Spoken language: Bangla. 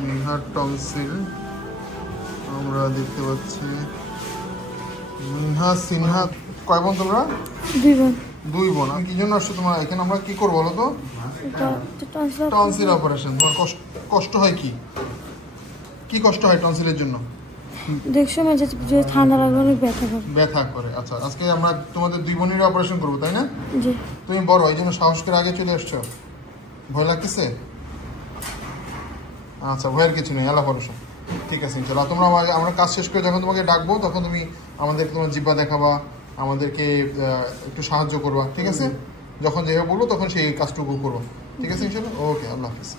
মিনহার টনসিল আমরা দেখতে পাচ্ছি। মিনহা সিনহা কয় বোন তোমরা? দুই বোন। কি জন্য আসছো তোমরা এখানে? আমরা কি করবো বলো তো? Tonsil operation. তোমার কষ্ট হয়? কি কষ্ট হয় টনসিলের জন্য? দেখছো না যে ঠান্ডা লাগলে অনেক ব্যথা করে। আচ্ছা, আজকে আমরা তোমাদের দুই বোনের অপারেশন করবো, তাই না? জি। তুমি বড়, এই জন্য সাহস করে আগে চলে আসছো। ভয় লাগতেছে? আচ্ছা, ভয়ের কিছু নেই, আল্লাহ ভরসা। ঠিক আছে, ইনশাআল্লাহ। তোমরা আমরা কাজ শেষ করে যখন তোমাকে ডাকবো তখন তুমি আমাদেরকে তোমার জিহ্বা দেখাবা, আমাদেরকে একটু সাহায্য করবা, ঠিক আছে? যখন যেভাবে বলবো তখন সেই কাজটুকু করবো, ঠিক আছে ইনশাআল্লাহ। ওকে, আল্লাহ হাফিজ।